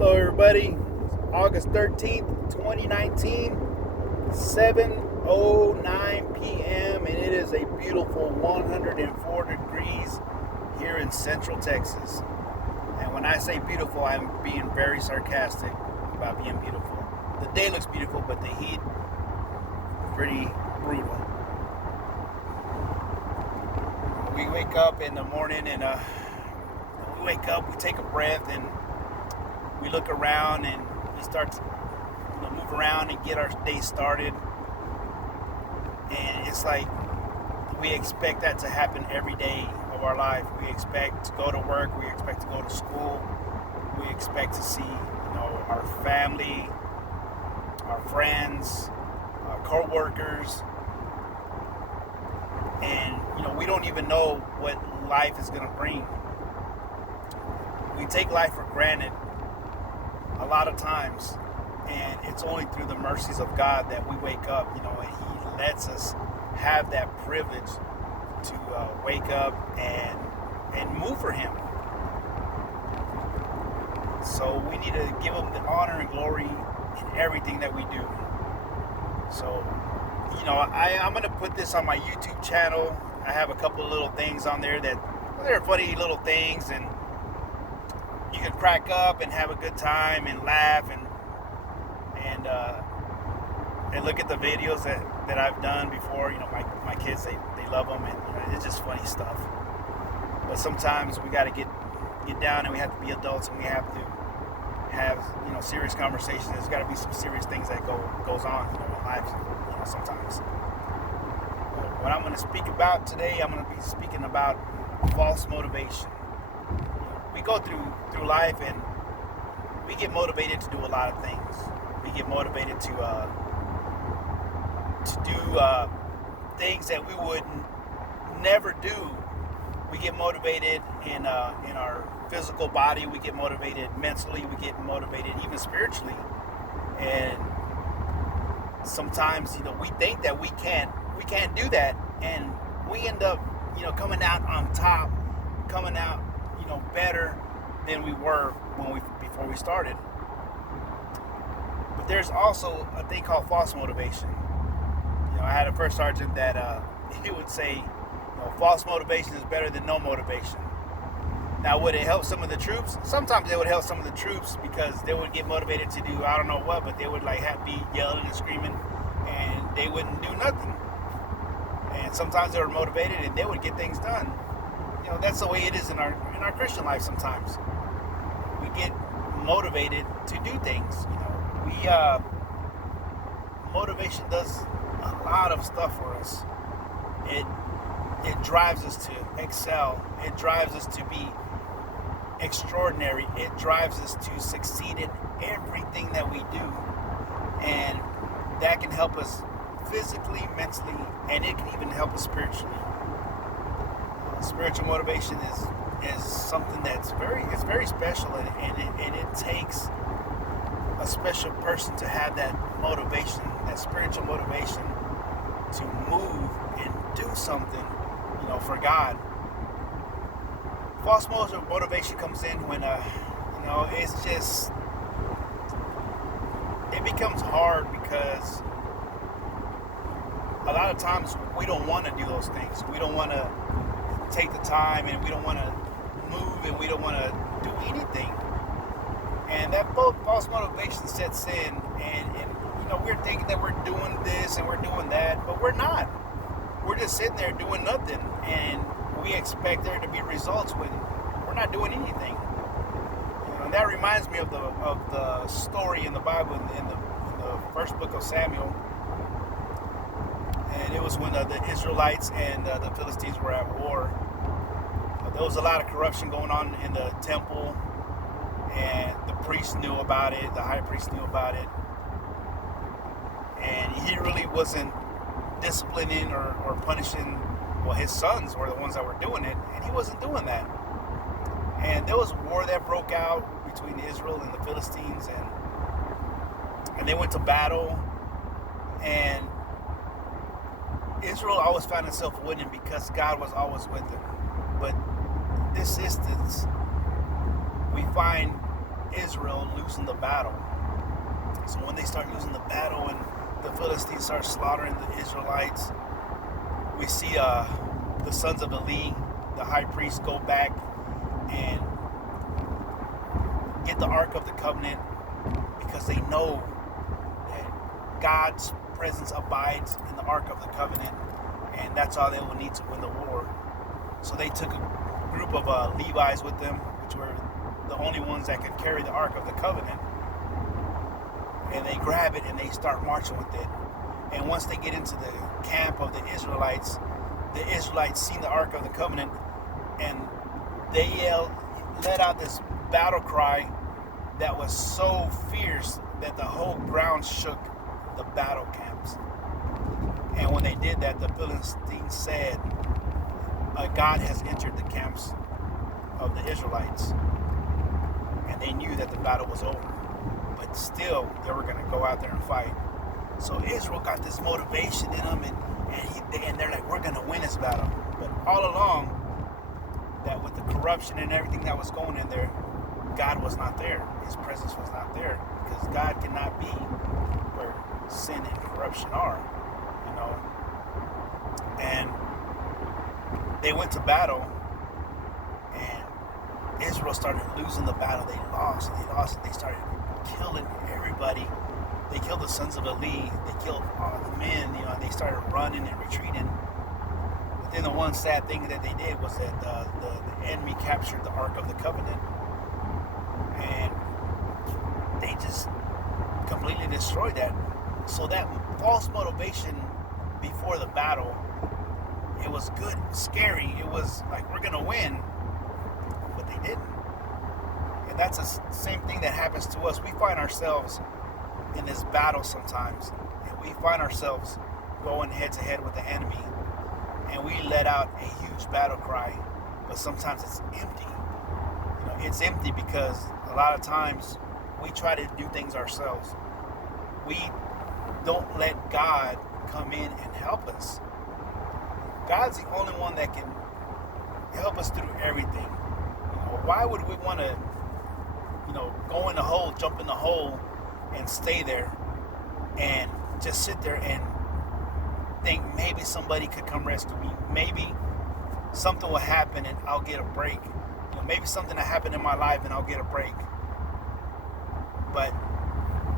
Hello, everybody. August 13th, 2019, 7:09 p.m., and it is a beautiful 104 degrees here in Central Texas. And when I say beautiful, I'm being very sarcastic about being beautiful. The day looks beautiful, but the heat is pretty brutal. We wake up in the morning and we take a breath, and we look around and we start to move around and get our day started. And it's like we expect that to happen every day of our life. We expect to go to work. We expect to go to school. We expect to see, our family, our friends, our co-workers. And, we don't even know what life is going to bring. We take life for granted a lot of times, and it's only through the mercies of God that we wake up, and He lets us have that privilege to wake up and move for Him. So we need to give Him the honor and glory in everything that we do. So, I'm going to put this on my YouTube channel. I have a couple of little things on there that they're funny little things, and you can crack up and have a good time and laugh and look at the videos that I've done before. My kids, they love them, and it's just funny stuff. But sometimes we got to get down, and we have to be adults, and we have to have serious conversations. There's got to be some serious things that goes on in life sometimes. What I'm going to speak about today, I'm going to be speaking about false motivation. We go through life, and we get motivated to do a lot of things. We get motivated to do things that we would never do. We get motivated in our physical body. We get motivated mentally. We get motivated even spiritually. And sometimes, we think that we can't do that, and we end up, coming out on top, coming out, better than we were before we started. But there's also a thing called false motivation. I had a first sergeant that he would say, false motivation is better than no motivation. Now, would it help some of the troops? Sometimes it would help some of the troops, because they would get motivated to do I don't know what, but they would be yelling and screaming, and they wouldn't do nothing. And sometimes they were motivated, and they would get things done. That's the way it is in our Christian life. Sometimes we get motivated to do things. Motivation does a lot of stuff for us. It drives us to excel. It drives us to be extraordinary. It drives us to succeed in everything that we do. And that can help us physically, mentally, and it can even help us spiritually. Spiritual motivation is something that's very special, and it takes a special person to have that motivation, that spiritual motivation, to move and do something, for God. False motivation comes in when, it's just, it becomes hard, because a lot of times we don't want to do those things. We don't want to take the time, and we don't want to move, and we don't want to do anything. And that false motivation sets in, and we're thinking that we're doing this and we're doing that, but we're not. We're just sitting there doing nothing, and we expect there to be results when we're not doing anything. And that reminds me of the story in the Bible, in the first book of Samuel. And it was when the Israelites and the Philistines were at war. There was a lot of corruption going on in the temple, and the priest knew about it. The high priest knew about it, and he really wasn't disciplining or punishing. Well, his sons were the ones that were doing it, and he wasn't doing that. And there was a war that broke out between Israel and the Philistines, and they went to battle, and Israel always found itself winning because God was always with them. But this instance, we find Israel losing the battle. So when they start losing the battle and the Philistines start slaughtering the Israelites, we see the sons of Eli, the high priest, go back and get the Ark of the Covenant, because they know that God's presence abides in the Ark of the Covenant, and that's all they will need to win the war. So they took a group of Levites with them, which were the only ones that could carry the Ark of the Covenant, and they grab it and they start marching with it. And once they get into the camp of the Israelites seen the Ark of the Covenant, and they let out this battle cry that was so fierce that the whole ground shook the battle camps. And when they did that, the Philistines said, God has entered the camps of the Israelites. And they knew that the battle was over. But still, they were going to go out there and fight. So Israel got this motivation in them, and they're like, we're going to win this battle. But all along, that with the corruption and everything that was going in there, God was not there. His presence was not there, because God cannot be where sin and corruption are, you know. And they went to battle, and Israel started losing the battle. They lost, and they started killing everybody. They killed the sons of Eli. They killed all the men, you know, and they started running and retreating. But then the one sad thing that they did was that the enemy captured the Ark of the Covenant, and they just completely destroyed that. So that false motivation before the battle, it was good, scary. It was like, we're going to win, but they didn't. And that's the same thing that happens to us. We find ourselves in this battle sometimes, and we find ourselves going head to head with the enemy, and we let out a huge battle cry, but sometimes it's empty. You know, it's empty because a lot of times we try to do things ourselves. We don't let God come in and help us. God's the only one that can help us through everything. You know, why would we want to, you know, go in the hole, jump in the hole, and stay there and just sit there and think maybe somebody could come rescue me? Maybe something will happen and I'll get a break. You know, maybe something will happen in my life and I'll get a break. But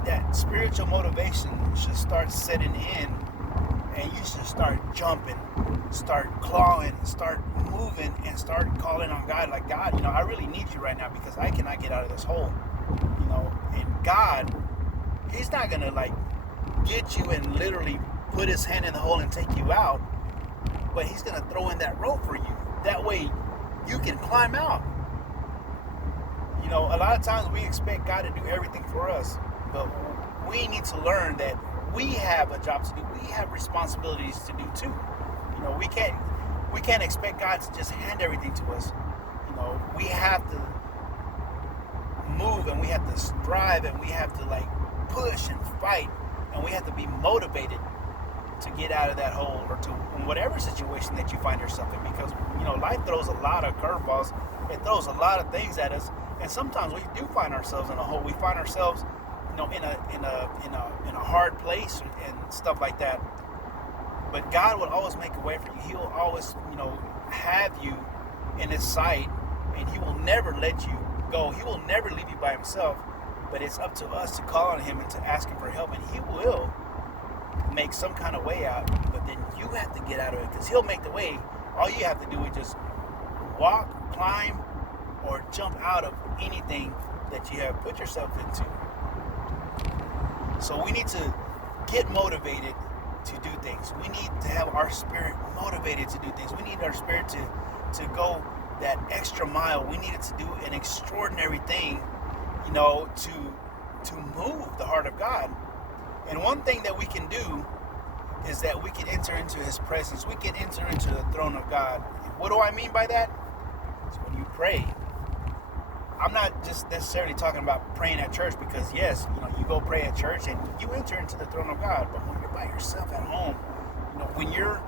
that spiritual motivation should start setting in, and you should start jumping, start clawing, start moving, and start calling on God. Like, God, you know, I really need you right now because I cannot get out of this hole. You know, and God, He's not going to like get you and literally put His hand in the hole and take you out, but He's going to throw in that rope for you. That way you can climb out. You know, a lot of times we expect God to do everything for us, but we need to learn that we have a job to do. We have responsibilities to do too. You know, we can't expect God to just hand everything to us. You know, we have to move, and we have to strive, and we have to like push and fight, and we have to be motivated to get out of that hole, or to whatever situation that you find yourself in, because, you know, life throws a lot of curveballs. It throws a lot of things at us, and sometimes we do find ourselves in a hole. We find ourselves, you know, in a hard place and stuff like that. But God will always make a way for you. He will always, you know, have you in His sight, and He will never let you go. He will never leave you by Himself. But it's up to us to call on Him and to ask Him for help, and He will make some kind of way out. But then you have to get out of it, because He'll make the way. All you have to do is just walk, climb, or jump out of anything that you have put yourself into. So we need to get motivated to do things. We need to have our spirit motivated to do things. We need our spirit to go that extra mile. We needed to do an extraordinary thing, you know, to move the heart of God. And one thing that we can do is that we can enter into His presence. We can enter into the throne of God. What do I mean by that? It's when you pray. I'm not just necessarily talking about praying at church, because yes, you know, you go pray at church and you enter into the throne of God. But when you're by yourself at home, you know, when you're,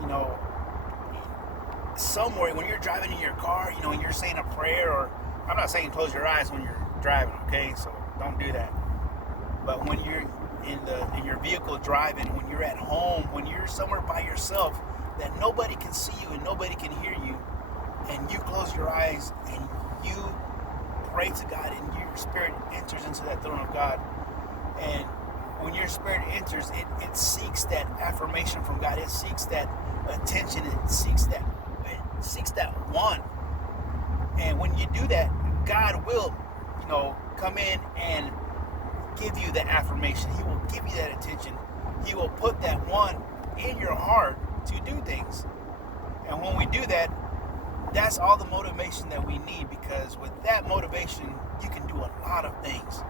you know, somewhere, when you're driving in your car, you know, and you're saying a prayer, or I'm not saying close your eyes when you're driving, okay? So don't do that. But when you're in your vehicle driving, when you're at home, when you're somewhere by yourself that nobody can see you and nobody can hear you, and you close your eyes and you pray to God and your spirit enters into that throne of God, and when your spirit enters, it seeks that affirmation from God. It seeks that attention. It seeks that one. And when you do that, God will, come in and give you the affirmation. He will give you that attention. He will put that one in your heart to do things. And when we do that, that's all the motivation that we need, because with that motivation, you can do a lot of things.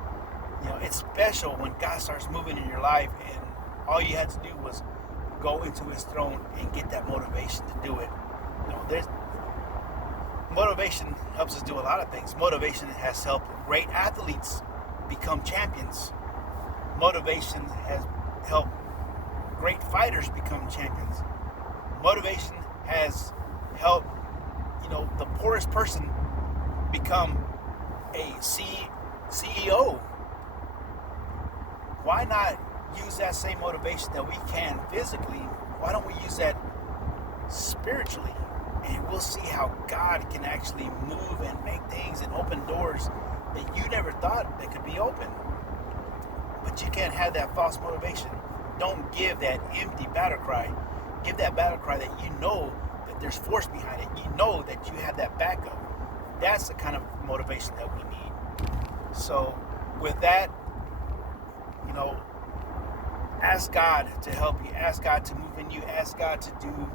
It's special when God starts moving in your life, and all you had to do was go into His throne and get that motivation to do it. There's motivation helps us do a lot of things. Motivation has helped great athletes become champions. Motivation has helped great fighters become champions. Motivation has helped, the poorest person become a CEO. Why not use that same motivation that we can physically? Why don't we use that spiritually? And we'll see how God can actually move and make things and open doors that you never thought that could be open. But you can't have that false motivation. Don't give that empty battle cry. Give that battle cry that you know that there's force behind it. You know that you have that backup. That's the kind of motivation that we need. So with that, ask God to help you. Ask God to move in you. Ask God to do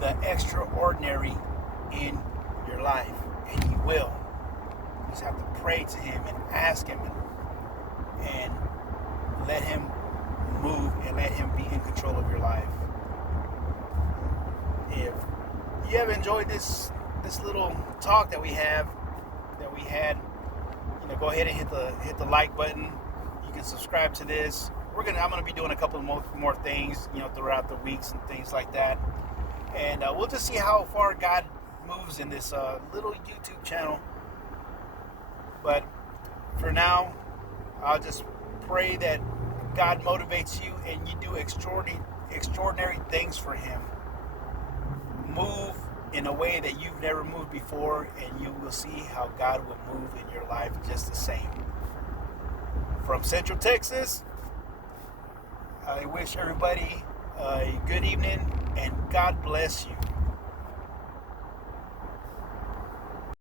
the extraordinary in your life. And He will. You just have to pray to Him and ask Him and let Him move and let Him be in control of your life. If you have enjoyed this little talk that we had, go ahead and hit the like button. You can subscribe to this. I'm gonna be doing a couple of more things, throughout the weeks and things like that. And we'll just see how far God moves in this little YouTube channel. But for now, I'll just pray that God motivates you and you do extraordinary things for Him. Move in a way that you've never moved before, and you will see how God will move in your life just the same. From Central Texas, I wish everybody a good evening, and God bless you.